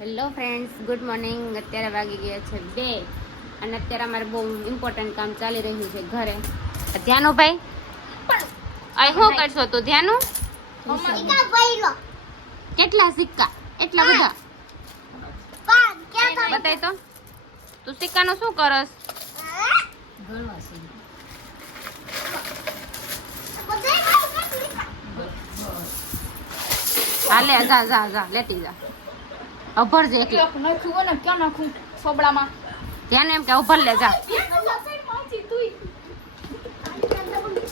Hello friends good morning અત્યારે વાગી ગયા છે બે અને અત્યારે અમારે બહુ ઇમ્પોર્ટન્ટ કામ ચાલી રહ્યું છે ઘરે. ધ્યાનું ભાઈ? અહીં શું કરશો તું ધ્યાનું? કેટલા સિક્કા એટલા બધા? બતાય તો. તું સિક્કાનું શું કરસ? હાલે જા જા જા લેતી જા. અભરજે એકલી નાખ્યું હોય ને ક્યાં નાખું? સોબડામાં. ધ્યાન એમ કે ઉભર લે જા.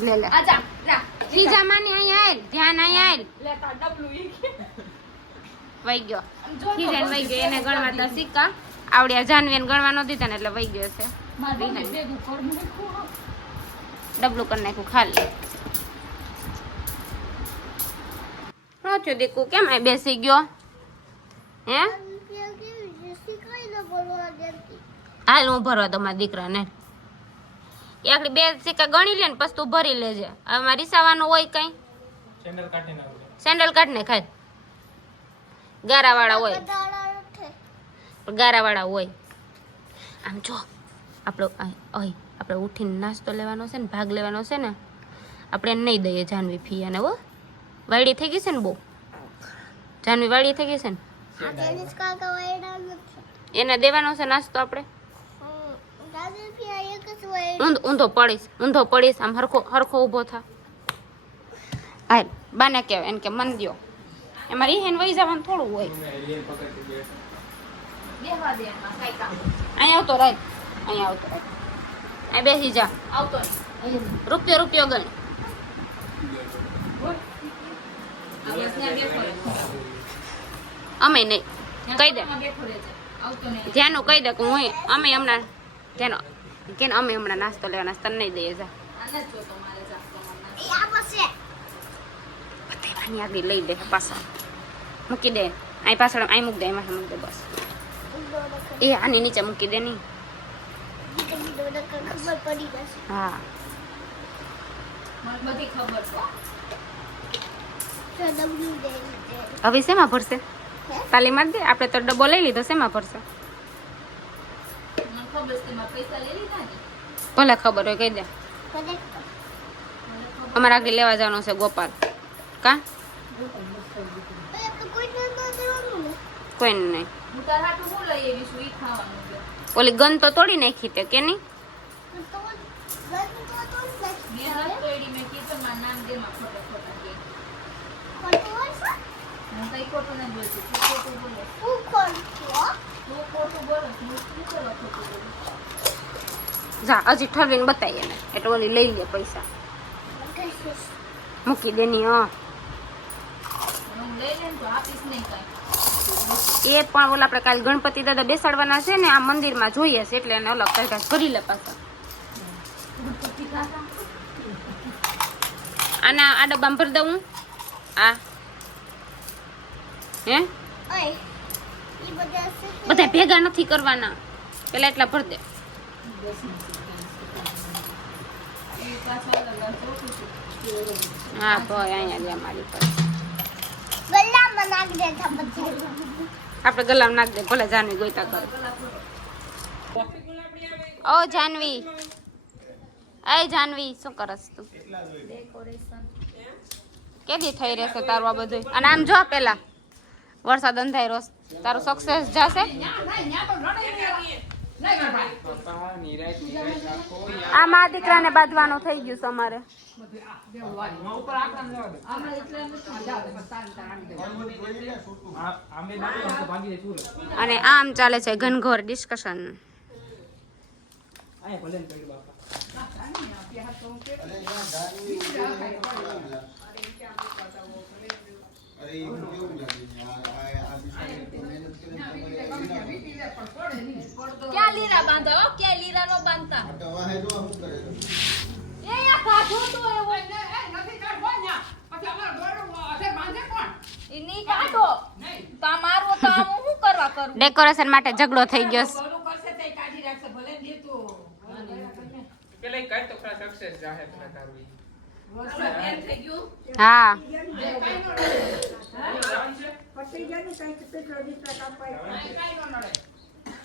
લે લે. આજા રા ત્રીજા માની અહીંયા આયલ ધ્યાન અહીંયા આય લેતા ડબલું ઈ વઈ ગયો. જો ખીજાને વઈ ગયો એને ગણવા તો સિક્કા. આવડ્યા જાનવીને ગણવા ન દીધા ને એટલે વઈ ગયો છે. ડબલું કરી નાખ્યું ખાલી. થયું દીકુ કેમ બેસી ગયો? હે? હાલ હું ભરવા તમારા દીકરાને. એકડી બે સિક્કા ગણી લે ને પછી તું ભરી લેજે. હવે મારે રીસાવાનું હોય કઈ? સેન્ડલ કાઢને ખાય. ગારાવાળા હોય. ગારાવાળા હોય. આમ જો આપણો અહીં આપણે ઉઠીને નાસ્તો લેવાનો છે ને ભાગ લેવાનો છે ને આપણે નહીં દઈએ જાનવી ફી અને હો. વાડી થઈ ગઈ છે ને બહુ? જાનવી વાડી થઈ ગઈ છે ને? એને દેવાનો છે નાસ્તો આપણે? ઊંધો પડીશ ઊંધો પડીશ આમ હરખો હરખો ઊભો થા. હાલ બાને કહેવાય એને કે મન દ્યો. એમાં રીહેન વહી જવાનું થોડું હોય. દે અહીંયા આવતો રાઈટ અહીંયા આવતો અહીં બેસી જા. આવતો રૂપિયો રૂપિયો ગણ આ બસ ત્યાં બેઠો રહે અમે નહીં. કહી દે. ત્યાં બેઠો રહે છે? આવતો નહીં. ધ્યાનું કહી દે કે હું અમે હમણાં ધ્યાનો કે અમે હમણાં નાસ્તો લેવાના તને નહીં દઈએ જા. આને જ જોતો મારે જાસ્તો મમ્મી બધે આની આગળ લઈ દે પાછા મૂકી દે. અહીં પાછળ અહીં મૂકી દે એમાં મૂકી દે બસ. એ આની નીચે મૂકી દે નહીં. હા. મને બધી ખબર છે. તો ડબલ્યુ દે હવે શેમાં ભરશે? તાલી માર દે આપણે તો ડબ્બો લઈ લીધો શેમાં ભરશે. ભલે ખબર હોય કહી દે. અમારે આગળ લેવા જવાનું છે ગોપાલ. કા? કોઈ નહીં. હું તાર હાટું હું લઈ આવી છું ઈ ખાવાનું છે. ઓલી ગન તો તોડી નાખી તે કે નહીં? તો ગન તો તો મેં હાથ તોડી મેં કીધું મારું નામ દે માં ખોટા કે ખોટું હોય છે હું કઈ ખોટું નથી બોલતી તું ખોટું બોલે હું ખોટું તું ખોટું બોલો હું શું ખોટું બોલું જા હજી ઠરવીને બતાવીએ એને. એટલે ઓલી લઈ લે પૈસા. મૂકી દે ની હા. તો એ પણ ઓલા આપણે કાલે ગણપતિ દાદા બેસાડવાના છે ને આ મંદિરમાં જોઈએ છે એટલે એને અલગ કઈ કરી લે પાછા. આના આ ડબ્બામાં ભરી દઉં આ હે? ઓય બધા ભેગા નથી કરવાના. પેલા એટલા ભર દે. હા ભાઈ અહીંયા લે મારી પાસે. આપણે ગલામ નાખ દે ભલે જાનવી ગોઈતા કર. ઓ જાનવી. એ જાનવી શું કરસ તું? કેદી થઈ રહેશે તારું આ બધું અને આમ જો પેલા. વરસાદ અંધાયરો. તારું સક્સેસ જશે? આ મા દીકરાને બાંધવાનું થઈ ગયું છે અમારે. અને આમ ચાલે છે ઘનઘોર ડિસ્કશન આય ને ક્યાં લીરા બાંધો ક્યાં લીરા નો બાંધતા? એ યા કાઢો તો એવો. કાઢો. તો આમ હું શું કરવા કરું? ડેકોરેશન માટે ઝઘડો થઈ ગયો છે. ઈ કાઢ તો ખરા સક્સેસ જાહેર તારું ઈ. હા.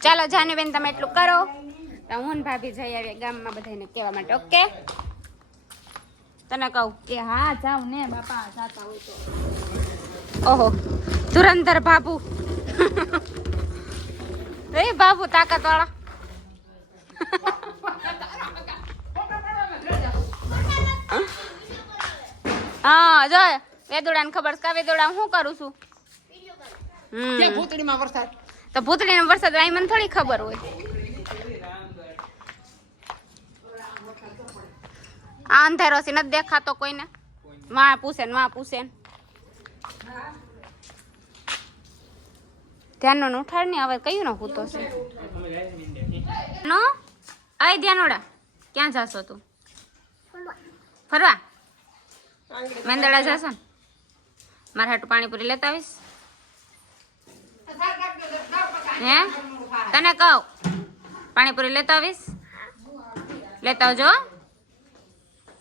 ચાલો જાનીબેન તમે એટલું કરો. તો હું ભાભી જઈ આવીએ ગામમાં બધાને કહેવા માટે ઓકે? તને કહું? કે હા જાઉં ને બાપા જાતા હોય તો. ઓહો ધુરંધર બાબુ રે બાબુ તાકાત વાળા હા જો વેદોડા ને ખબર છે કે વેદોડા હું કરું છું? હમ. ભૂતળીમાં વરસાદ? તો ભૂતળી નો વરસાદ અહીં મને થોડી ખબર હોય. આ અંધારો છે નથી દેખાતો કોઈને. માં પૂછે ને માં પૂછે ને. ધ્યાન નો ઉઠાડ ને હવે કયું નો પૂતો છે? નો આય ધ્યાનોડા ક્યાં જાશો તું? ફરવા? મેંદડા જાશો ને મારા હાટું પાણીપુરી લેતા આવીશ. હે? તને કહું. પાણીપુરી લેતા આવીશ. લેતા આવજો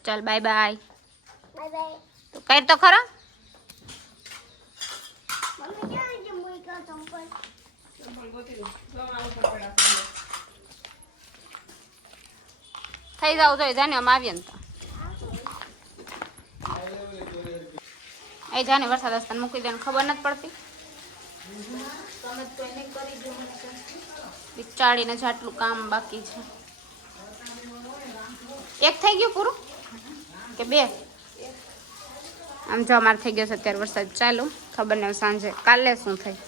ચાલ, બાય બાય. તો કઈ તો ખરો. થઈ જાવ જોઈએ, જાને અમે આવીએ ને તો. એ જાને વરસાદ હસ્તાને મૂકી દે ખબર નથી પડતી. બિચાડીને જાટલું કામ બાકી છે. એક થઈ ગયું પૂરું? કે બે? આમ જો અમારે થઈ ગયો છે અત્યારે વરસાદ ચાલુ. ખબર નહીં સાંજે કાલે શું થાય.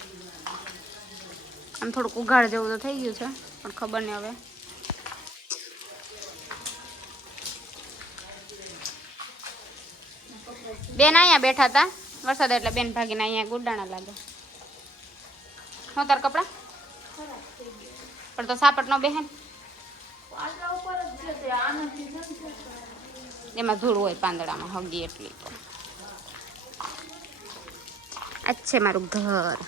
આમ થોડુંક ઉઘાડ જેવું તો થઈ ગયું છે, પણ ખબર નહીં હવે. બેન અહીંયા બેઠા હતા. વરસાદ એટલે બેન ભાગીને અહીંયા ગુડાણા લાગે. હું તાર કપડા? પણ તો સાપટ નો બેહેન એમાં ધૂળ હોય પાંદડામાં, હગી એટલી તો. આ જ છે મારું ઘર.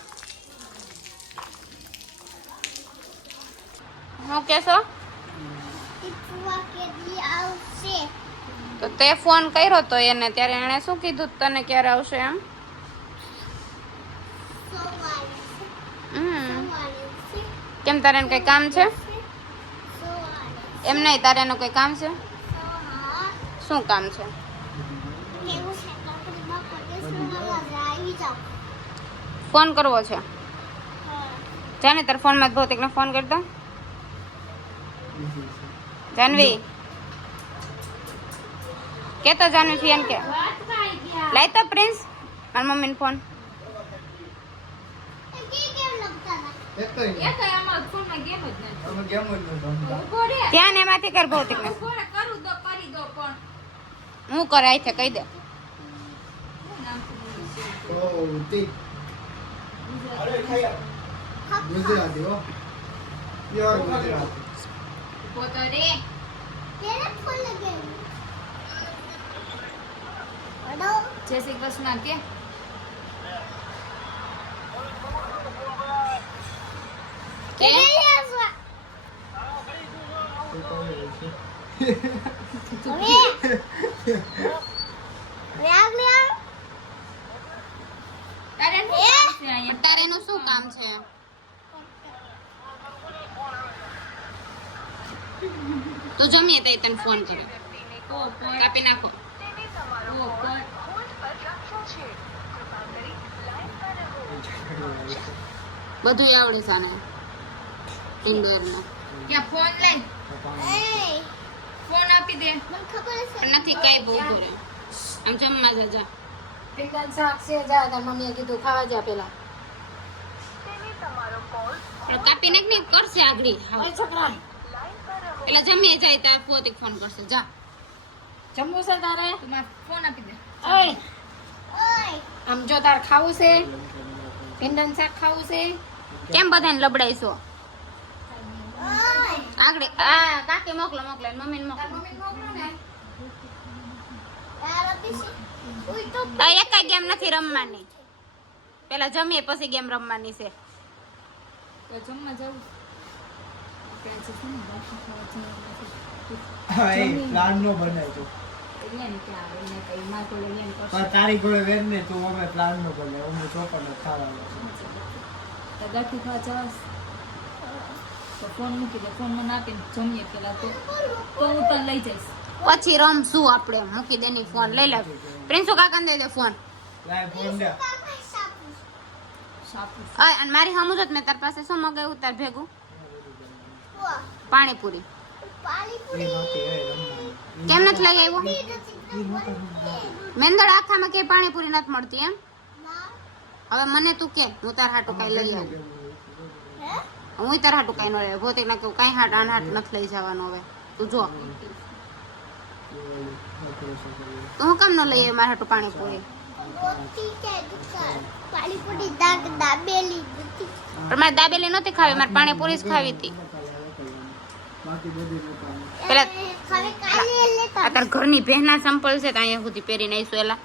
હું કેશો ટીપવા કે દી આવશે. તો તે ફોન કર્યો તો એને ત્યારે એણે શું કીધું તને ક્યારે આવશે એમ? કેમ તારે એને કઈ કામ છે? એમ નહીં, તારે એનું કઈ કામ છે? શું કામ છે? ફોન કરવો છે? જાને તાર ફોનમાં ભૌતિકને ફોન કરતા જાનવી. કે તો જાનવી ફિયન કે લાઈ તો પ્રિન્સ મારા મમ્મીને ફોન એ કે કેમ લગતા ના એ તો આમાં ફોનમાં ગેમ જ નથી ઊભો રે ત્યાં ને એમાંથી કર ભૌતિકને ઊભો રે કરું દો કરી દો પણ હું કરાય છે કહી દે શું નામ છે બોલું? ઊભો તો રે કેને ફોન લગે અડો જય શ્રી કૃષ્ણ કે? તારે તારે શું કામ છે તું જમીએ તો તને ફોન કરે. ઓ પણ કાપી નાખો. બધું આવડે છે આને ઇન્ડોરમાં ક્યાં ફોન લઈ? એ ફોન આપી દે. મને ખબર છે. નથી કઈ બહુ દૂર આમ જમવા જજા પેલા શાક છે જા તાર મમ્મીએ કીધું ખાવા જા પેલા. કાપી નાખ ને કરશે આગળ. છોકરા. પેલા જમીએ જાય ત્યાં પોતે ફોન કરશે. જા. જમવું છે તારે? ફોન આપી દે. ઓય. આમ જો તાર ખાવું છે? ભીંડન શાક ખાવું છે? કેમ બધાને લબડાઈશો આગળ આ કાકી મોકલો મોકલો મમ્મીને મોકલો. તો તો ગેમ નથી રમવાની. પેલા જમીએ પછી ગેમ રમવાની છે. જમવા જવું. ને. હા એ પ્લાન બનાવજો. પણ તારી ઘોડે વેર ને તું અમે પ્લાન નો કરે અમે ચોપન ખાવા તો ગાંઠી ખાવા જવાસ તો ફોન મૂકી દે. ફોનમાં નાખીને જમીએ પેલા તો. તો હું તને લઈ જઈશ. પછી રમશું આપણે મૂકી દેની ફોન. લઈ લે. પ્રિન્સુ કાકાને દઈ દે ફોન. લાય ફોન દે. અય અને મારી જ મેં તાર પાસે શું મગાવ્યું? તાર ભેગું? પાણીપુરી. રમવાની કેમ નથી લઈ આવ્યો? મેંદડ આખામાં કે પાણીપુરી નથી મળતી એમ? હવે મને તું કે, હું તાર હાટું કઈ લઈ આવું. હું તાર હાટું કઈ ન લઈ આવું. ભૌતિક ના કેવું કઈ હાટ, આન હાટ નથી લઈ જવાનું હવે. તું જો. તો હું કેમ ન લઈ આવી મારા હાટું પાણીપુરી? પાણીપુરી દાગ દાબેલી નથી પણ મારે દાબેલી નહોતી ખાવી, મારે પાણીપુરી જ ખાવી હતી. બાકી બધી લોકો પેલા હવે કાલે લેતા આ ઘરની બહેના સંપલ છે તો અહીંયા સુધી પહેરીને આવીશું એલા.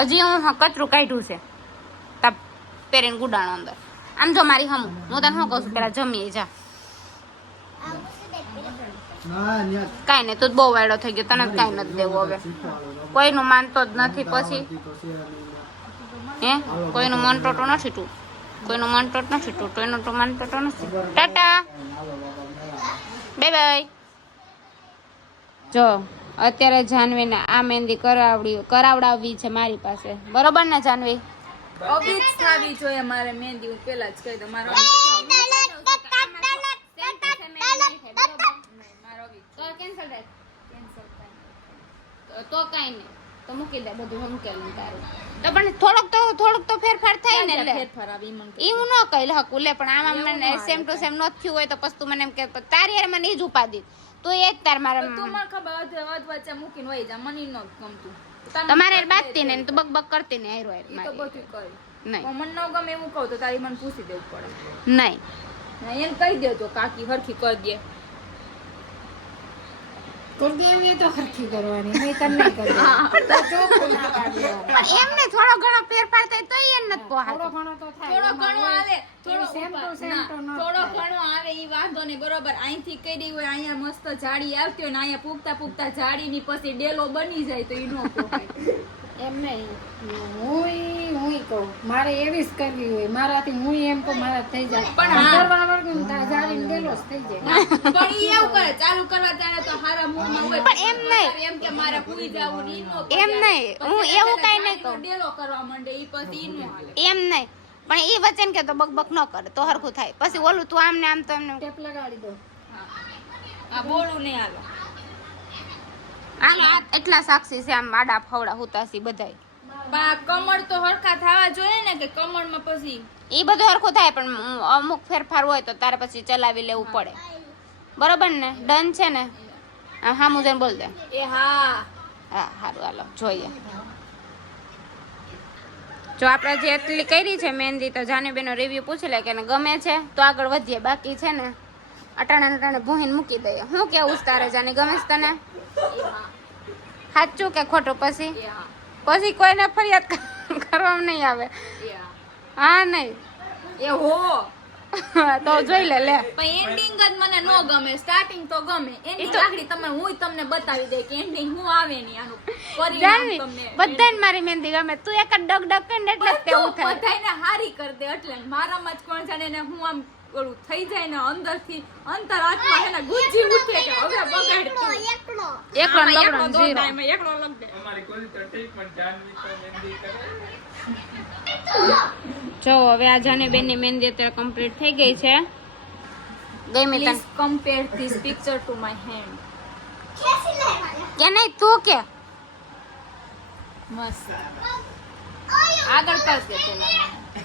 હજી હું હા કચરું કાઢ્યું છે. તા પહેરીને ગુડાણો અંદર. આમ જો મારી હમ. હું તને શું કહું છું? પેલા જમીએ જા. કાંઈ નહીં તું જ બહુ વાયડો થઈ ગયો. તને જ કાંઈ નથી દેવું હવે. કોઈનું માનતો જ નથી પછી. હે? કોઈનું મનટોટો નથી તું. કોઈનું મનટોટ નથી તું. કોઈનું તો મનટોટો નથી. ટાટા. Bye bye. જો અત્યારે જાનવીને આ મહેંદી કરાવડી કરાવડાવવી છે મારી પાસે બરોબર ને જાનવી અભી થાવી જોઈએ મારે મહેંદી હું પહેલા જ કહી દઉં મારો તો કેન્સલ થાય તો- તો કાંઈ નહીં તો મૂકી દે બધું હમકેલું તારું તો પણ થોડોક તો થોડોક તો ફેરફાર થાય ને એટલે ફેરફાર આવી મને ઈ હું ન કહી હકું લે પણ આમાં મને સેમ ટુ સેમ ન થયું હોય તો પછી તું મને એમ કે તારી યાર મને એ જ ઉપાદી તો એ જ તાર મારા તું મને ખબર અધ અધ વચ્ચે મૂકીને વહી જા મને ન ગમતું. તમારે બાજતી ને તું બક બક કરતી ને હેરો યાર ઈ તો બધું કરી. નહીં. મને ન ગમે એવું કહું તો તારી મને પૂછી દેવું પડે. નહીં. એમ કહી દેજો કાકી હરખી કરી દે. તો કરવાની નહીં કરવાની. ના એમને થોડો ઘણો ફેરફાર થાય તો એ નથી થોડો ઘણો તો થાય થોડો ઘણો આવે થોડો સેમ ટુ ઉપર- સેમ ના, તો ન થોડો ઘણો આવે ઈ વાંધો નહીં બરોબર. અહીંથી કરી હોય અહીંયા મસ્ત જાડી આવતી હોય ને અહીંયા પૂગતા પૂગતા જાડીની પછી ડેલો બની જાય તો ઈ નો પોહાય. એમ નહીં. હું હું કહું. મારે એવી જ કરવી હોય. મારાથી હું એમ કહું મારા થઈ જાય. પણ હા. કરવા વળગું ને ત્યાં ગેલો થઈ જાય. પણ ઈ એવું કરે ચાલુ કરવા ત્યારે તો હારા મૂડમાં હોય. પણ એમ નહીં. એમ કે મારે પૂરી જાવું ને ઈ નો એમ નહીં. હું એવું પેલા નહીં કહું. ડેલો કરવા માંડે ઈ પછી ઈ નો હાલે. એમ નહીં. પણ એ વચન કે તો બક બક ન કરે તો હરખું થાય. પછી ઓલું તું આમ ને આમ તો એમને ટેપ લગાડી દો. આ બોલું નહીં હાલો. આમ એટલા સાક્ષી છે આમ આડા ફવડા હુતાસી બધાય. બા કમળ તો હરખા થવા જોઈએ ને કે કમળમાં પછી? એ બધું હરખું થાય પણ અમુક ફેરફાર હોય તો તારે પછી ચલાવી લેવું પડે. બરોબર ને? ડન છે ને? હા હા મુજે બોલ દે. એ હા. હા સારું હાલો જોઈએ. જો આપણે જે એટલી કરી છે મહેંદી તો જાનીબેનો રિવ્યુ પૂછી લે કે ગમે છે તો આગળ વધીએ. બાકી છે ને અટાણે અટાણે ભૂહીને મૂકી દઈએ. હું કેવું તારે જાની ગમે છે તને? સાચું કે ખોટું? પછી? પછી કોઈને ફરિયાદ કરવામાં નહીં આવે. હા નહીં. એ હો. તો જોઈ લે લે. પણ એન્ડિંગ જ મને ન ગમે. સ્ટાર્ટિંગ તો ગમે. એન્ડિંગ આખરી તમે હું તમને બતાવી દે કે એન્ડિંગ હું આવે નહીં આનું પરિણામ તમને. બધાને મારી મહેંદી ગમે. તું એક જ ડગ ડગ કરીને એટલે તેવું થાય. બધાને હારી કરી દે એટલે મારામાં જ કોણ જાણે ને હું આમ ઓલું થઈ જાય ને અંદરથી અંતર આત્મા ને ગુંજી ઉઠે કે હવે બગાડ તું. એકલો એકલો. ને ને એકલો. એકલો લગ દે. અમારી કોઈ તો ટ્રીટમેન્ટ જાનવી તો મહેંદી કરે? જો હવે આ જાની બેનની મહેંદી અત્યારે કમ્પ્લીટ થઈ ગઈ છે. ગઈ મિતન please compare this picture to my hand કેસી લેવાના કે નહીં તું કે. મસ્ત. આગળ કર દે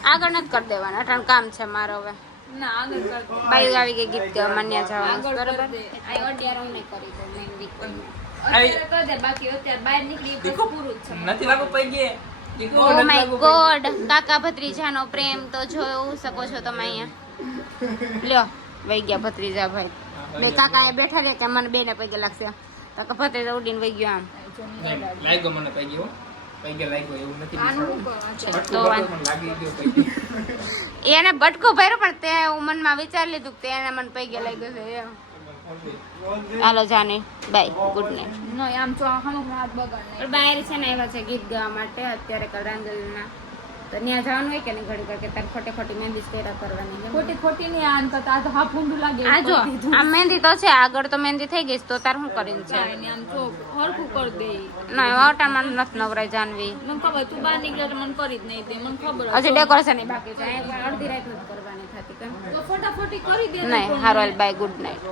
આગળ નથી કરી દેવાના અટાણ કામ છે મારો હવે. ના બાઈ આવી ગઈ ગીત ગયો માન્યા જવા બરોબર? દે આ અઢિયાર નહીં કરી અત્યારે કર દે બાકી અત્યારે બહાર નીકળી પછી પૂરું જ છે. નથી લાગુ પડી ગયે? ઓ માય ગોડ કાકા ભત્રીજાનો પ્રેમ તો જોઈ શકો છો તમે અહીંયા. લ્યો વહી ગયા ભત્રીજા ભાઈ. બે કાકા એ બેઠા રહ્યા કે મને બેને પગે લાગશે. તો ભત્રીજા ઉડીને વહી ગયો આમ. લાગ્યો મને પડી એને બટકો ભર્યો પણ તે હું મનમાં વિચારી લીધું કે તે એને મને ગયા લાગ્યો છે હાલો જાને. બાય ગુડ નાઇટ નહીં આમ તો બગાડ બહાર છે ને આવ્યા છે ગીત ગાવા માટે અત્યારે કલાંજલિના તો ત્યાં જવાનું હોય કે ને ઘડી કે તારે ખોટી ખોટી મહેંદી કર્યા કરવાની ખોટી ખોટી ની આન કરતા. આ તો હા ભૂંડું લાગે આ જો આ મહેંદી તો છે આગળ તો મહેંદી થઈ ગઈ તો તાર શું કરીને છે? આમ જો હરખું કરી દે. ના વાટામાં નથી નવરાય જાનવી. મને ખબર તું બહાર નીકળે તો મને કરી જ નહીં દે મને ખબર હજી ડેકોરેશન બાકી છે અડધી રાત જ કરવાની થતી તો ફટાફટી કરી દે નહીં હારો બાય ગુડ નાઈટ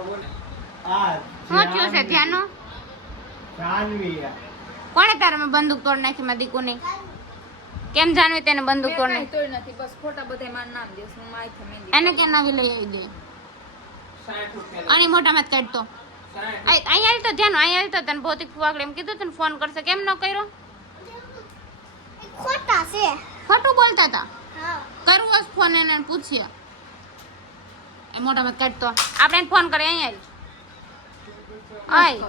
શું થયું છે ધ્યાનો જાનવી. કોણે તારે મેં બંદૂક તોડ નાખી માં દીકુની? કેમ જાણવી તેને બંદૂક તોય નથી બસ ખોટા બધા મારું નામ દેસ હું માથે મહેંદી એને કેમ નવી લઈ આવી દે અને મોટામાં જ કાઢતો. અહીંયા આવી તો ધ્યાન અહીંયા આવી તો તને ભૌતિક ફુવાકડે એમ કીધું તને ફોન કરશે. કેમ ન કર્યો? ખોટા છે. ખોટું બોલતા હતા કરવું ફોન એને પૂછીએ એ મોટામાં જ કાઢતો. આપણે એને ફોન કરીએ અહીંયા આય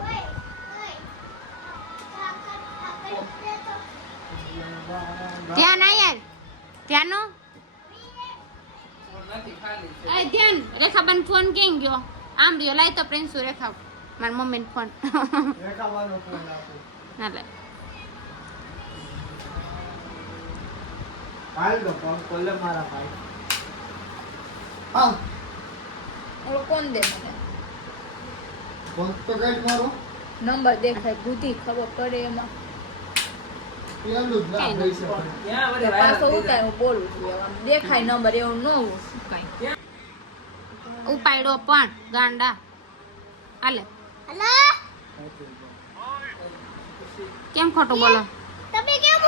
ધ્યાન અહીંયા ધ્યાનો અય ધ્યાન. રેખાબેન ફોન કેમ ગયો? આમ રહ્યો. લાય તો પ્રિન્સુ રેખા મારી મમ્મીને ફોન રેખાવાનો ફોન આપો. ના લે હાલ તો ફોન કોલે મારા ભાઈ. હા. ઓલો કોણ દે મને? ફોન તો કઈ મારો. નંબર દેખાય. બુદ્ધિ ખબર પડે એમાં. દેખાય નંબર એવું ન ઉપાડ્યો પણ ગાંડા. હાલે. કેમ ખોટું બોલો? તમે કેમ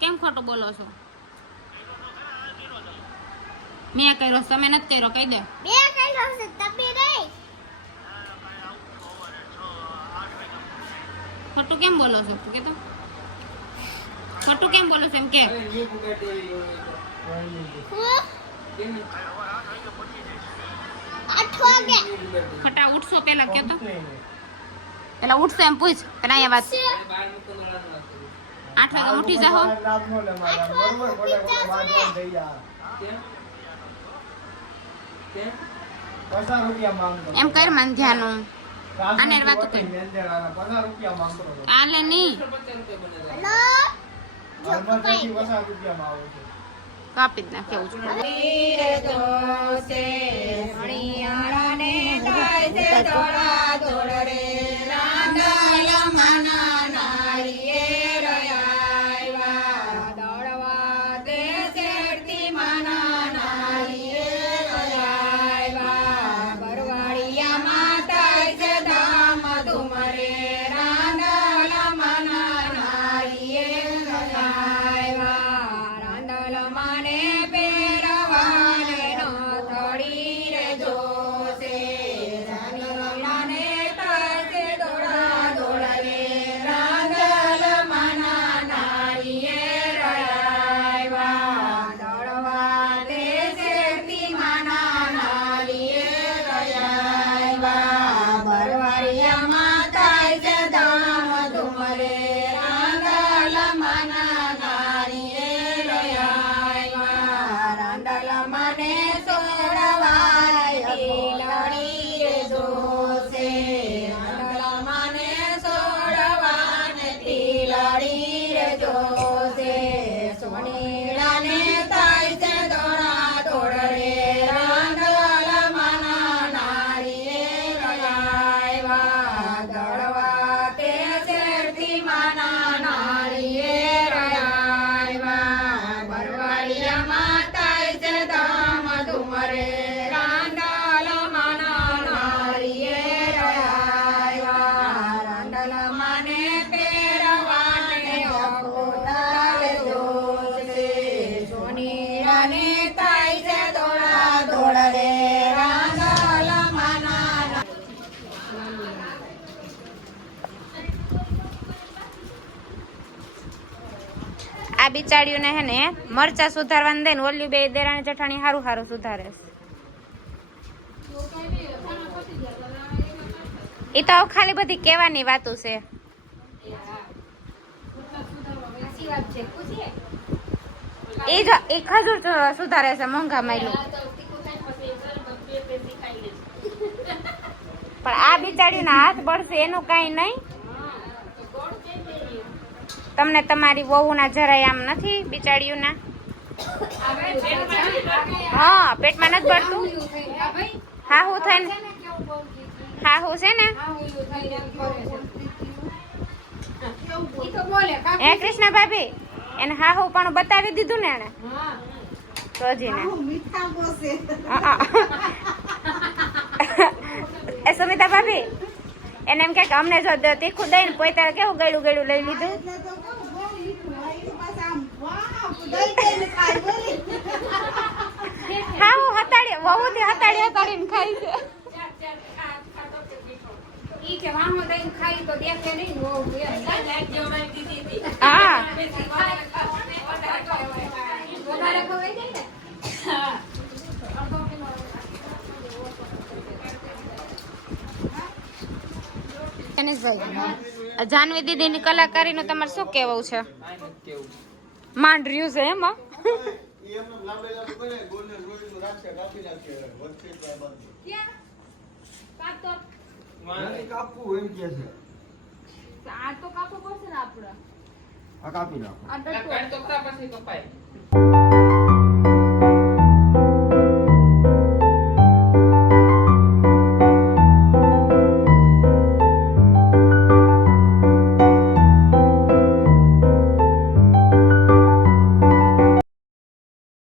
કેમ ખોટું બોલો છો? મેં કર્યો તમે નથી કર્યો કહી દે. બે કઈ છે તમે નહીં. ખોટું કેમ બોલો છો? તું કે તો. ખોટું કેમ બોલો છો એમ કે અરે ઈ બુગાટી એવી હોય તો. હું કેમ? આઠ વાગે ઈ બુગાટી. ખોટા ઉઠશો પેલા કે તો પેલા ઉઠશો એમ પૂછ પેલા અહીંયા વાત એ બહાર મૂકવાનો રાત ના કરું. આઠ વાગે ઉઠી જાઓ નામ નો લે મારા બરોબર બોલે બોલે વાંચવા થઈ જા કેમ? કેમ? પચાસ રૂપિયા માંગતો એમ કર માન ધ્યાનું રાત આને વાતો નથી કરી. મેંદેડાના પચાસ રૂપિયા માંગતો હતો. આલે નહીં કાપી જ નાખ એવું જ આ બિચારીઓને હે ને મરચા સુધારવાને દે ને ઓલી બે દેરાણી જઠાણી હારું હારું સુધારે. ઈ તો ખાલી બધી કહેવાની વાતો છે. એ એ ખજૂર સુધારે છે મોંઘા માયલું. પણ આ બિચારીના હાથ બળશે, એનું કાંઈ નહીં. તમને તમારી વહુના જરાય આમ નથી બિચારીઓના? હા, પેટમાં નથી ભરતું? હા હું થઈને હા હું છે ને. હે કૃષ્ણ ભાભી, એને હા હું પણ બતાવી દીધું ને એને રોજીને. એ સુમિતા ભાભી, એને એમ કે અમને જો તીખું દઈને પોતા કેવું ગળું ગળું લઈ લીધું? હા હું હતાડી વહુથી હતાડી હતાડીને ખાઈ છે. ઈ કે વાહમાં દઈને ખાઈ તો દેખે નહીં ને વહુ જાય ને? જનેશભાઈ જાનવી દીદીની કલાકારીનું તમારે શું કહેવું છે? કાંઈ નથી કેવું માંડ રહ્યું છે એમાં નથી કાપવું એમ કે છે. આ તો કાપવું પડશે ને આપણે આ કાપી નાખો.